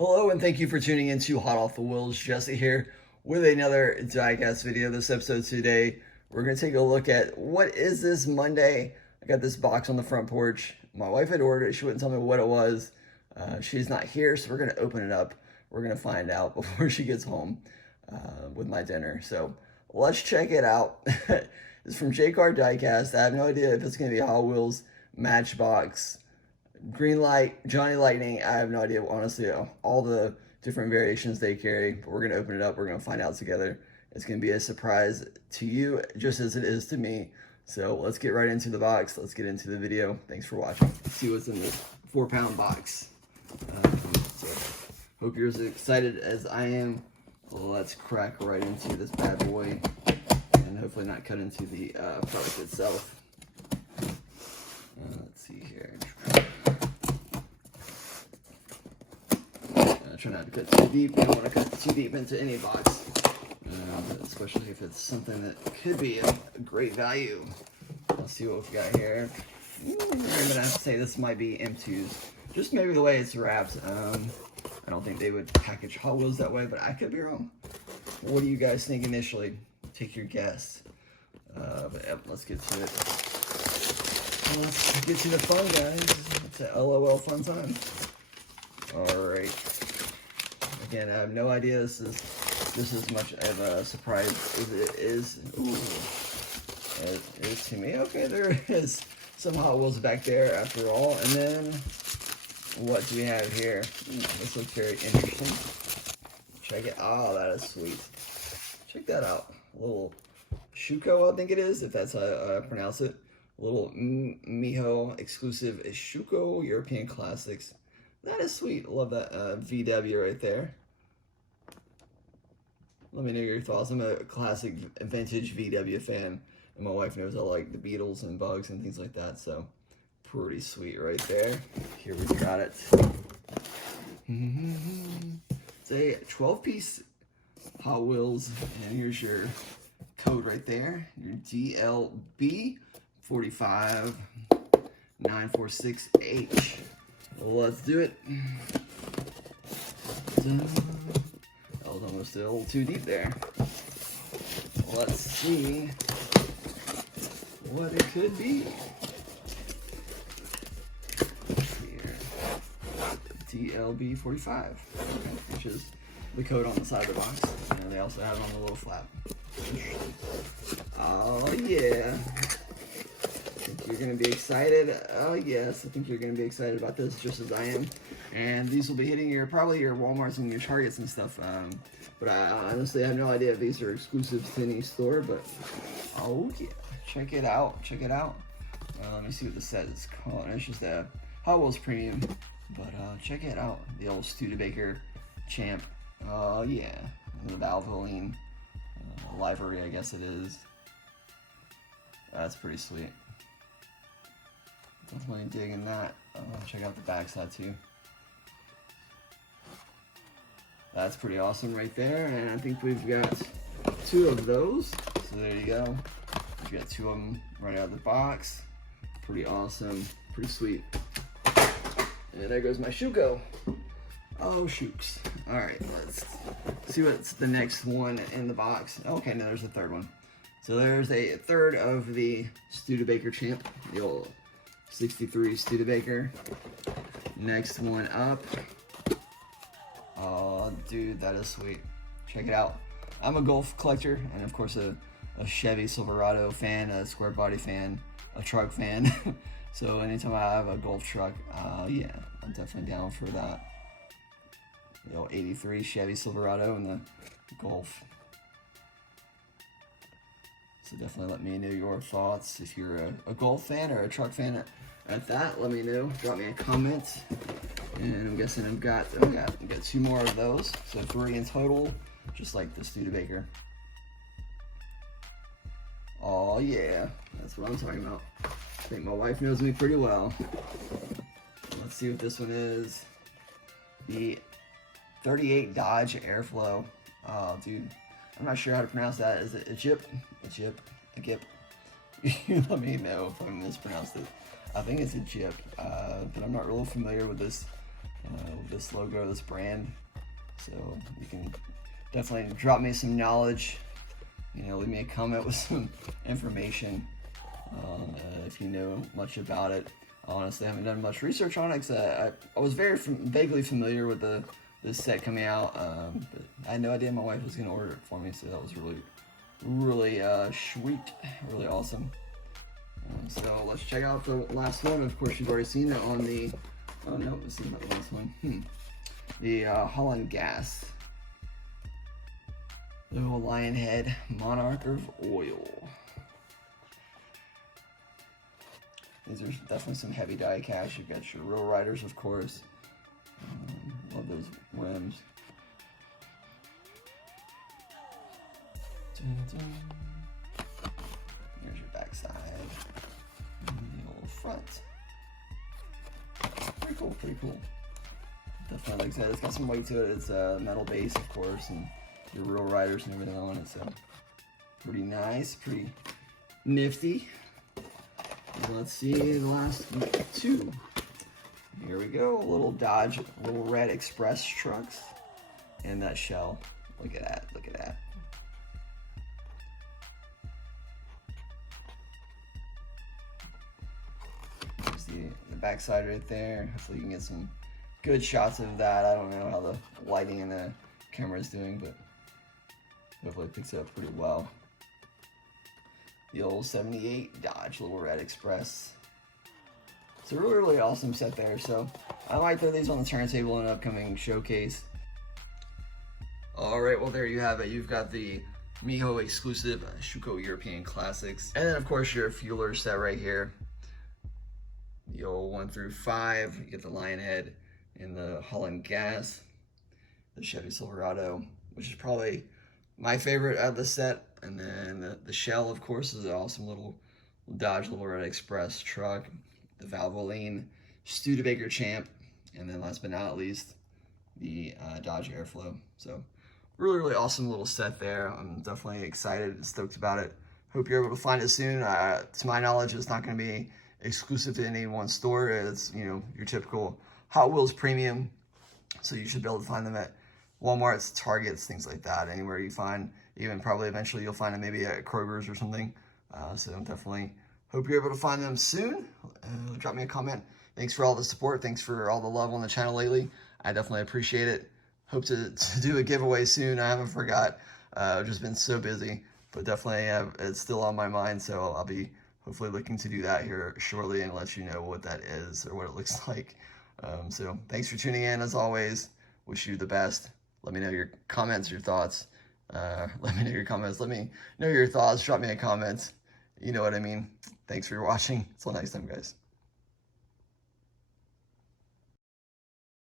Hello and thank you for tuning in to Hot Off the Wheels. Jesse here with another diecast video. This episode today, we're going to take a look at what is this Monday. I got this box on the front porch. My wife had ordered it. She wouldn't tell me what it was. She's not here, so we're going to open it up. We're going to find out before she gets home with my dinner. So let's check it out. It's from JCarDiecast. I have no idea if it's going to be Hot Wheels, Matchbox, Green Light, Johnny Lightning. I have no idea, honestly, all the different variations they carry. But we're going to open it up. We're going to find out together. It's going to be a surprise to you, just as it is to me. So let's get right into the box. Let's get into the video. Thanks for watching. Let's see what's in this 4-pound box. So hope you're as excited as I am. Let's crack right into this bad boy and hopefully not cut into the product itself. Let's see here. Try not to cut too deep. You don't want to cut too deep into any box, especially if it's something that could be a great value. Let's see what we've got here. I'm gonna have to say this might be M2s. Just maybe the way it's wrapped. I don't think they would package Hot Wheels that way, but I could be wrong. What do you guys think initially? Take your guess. But yep, let's get to it. Let's get to the fun, guys. It's a LOL fun time. All right. Again, I have no idea this is as much of a surprise as it is. Ooh, it is to me. Okay, there is some Hot Wheels back there after all. And then, what do we have here? This looks very interesting. Check it. Oh, that is sweet. Check that out. A little Schuco, I think it is, if that's how I pronounce it. A little MiJo exclusive Schuco European Classics. That is sweet. Love that VW right there. Let me know your thoughts. I'm a classic vintage VW fan, and my wife knows I like the Beetles and Bugs and things like that, so pretty sweet right there. Here we got it. It's a 12-piece Hot Wheels, and here's your code right there. Your DLB 45946H. Let's do it. That was almost a little too deep there. Let's see what it could be. Here. DLB 45, which is the code on the side of the box. And they also have it on the little flap. Oh yeah. You're going to be excited. Oh yes, I think you're going to be excited about this just as I am. And these will be hitting probably your Walmarts and your Targets and stuff. But I honestly have no idea if these are exclusives to any store. But oh yeah, check it out. Check it out. Let me see what the set is called. It's just a Hot Wheels Premium. But check it out. The old Studebaker Champ. Oh yeah, the Haulin livery, I guess it is. That's pretty sweet. Definitely digging that. Check out the backside too. That's pretty awesome right there. And I think we've got 2 of those. So there you go. We got 2 of them right out of the box. Pretty awesome. Pretty sweet. And there goes my Schuco. Oh, Schukes. All right, let's see what's the next one in the box. Okay, now there's a 3rd one. So there's a 3rd of the Studebaker Champ. The old 63 Studebaker. Next one up. Oh, dude, that is sweet. Check it out. I'm a Golf collector, and of course a Chevy Silverado fan, a square body fan, a truck fan. So anytime I have a Golf truck, yeah, I'm definitely down for that. The old 83 Chevy Silverado and the Golf. So definitely let me know your thoughts. If you're a Golf fan or a truck fan at that, let me know. Drop me a comment. And I'm guessing I've got 2 more of those. So 3 in total, just like the Studebaker. Oh yeah, that's what I'm talking about. I think my wife knows me pretty well. Let's see what this one is. The 38 Dodge Airflow. Oh dude, I'm not sure how to pronounce that. Is it a Jip? A Jip? A Gip? You let me know if I mispronounced it. I think it's a Jip, but I'm not real familiar with this this logo, this brand. So you can definitely drop me some knowledge. You know, leave me a comment with some information if you know much about it. Honestly, I haven't done much research on it because I was very vaguely familiar with this set coming out, but I had no idea my wife was going to order it for me, so that was really sweet, really awesome. So let's check out the last one. Of course, you've already seen it on the, oh no, this is not the last one. The Haulin gas. Little lion head, monarch of oil. These are definitely some heavy die cast. You've got your real riders, of course. Love those rims. Here's your back side. And the old front. Pretty cool, pretty cool. Definitely, like I said, it's got some weight to it. It's a metal base, of course, and your real riders and everything on it. So pretty nice, pretty nifty. Let's see the last two. Here we go, little Dodge, little red express trucks, and that shell. Look at that, look at that. There's the backside right there. Hopefully you can get some good shots of that. I don't know how the lighting and the camera is doing, but hopefully it picks it up pretty well. The old 78 Dodge Little Red Express. It's a really awesome set there. So I might throw these on the turntable in an upcoming showcase. All right, well there you have it. You've got the MiJo exclusive Schuco European Classics. And then of course your fueler set right here. The old 1 through 5. You get the lion head and the Haulin gas. The Chevy Silverado, which is probably my favorite out of the set. And then the shell, of course, is an awesome little Dodge Little Red Express truck. The Haulin Studebaker Champ. And then last but not least, the Dodge Airflow. So really awesome little set there. I'm definitely excited and stoked about it. Hope you're able to find it soon. To my knowledge, it's not going to be exclusive to any one store. It's, you know, your typical Hot Wheels premium. So you should be able to find them at Walmart's, Targets, things like that. Anywhere you find, even probably eventually you'll find them maybe at Kroger's or something. So definitely hope you're able to find them soon. Drop me a comment. Thanks for all the support. Thanks for all the love on the channel lately. I definitely appreciate it. Hope to do a giveaway soon. I haven't forgot. I've just been so busy, but definitely it's still on my mind. So I'll be hopefully looking to do that here shortly and let you know what that is or what it looks like. So thanks for tuning in as always. Wish you the best. Let me know your comments, your thoughts. Let me know your comments. Let me know your thoughts. Drop me a comment. You know what I mean. Thanks for watching. Until next time, guys.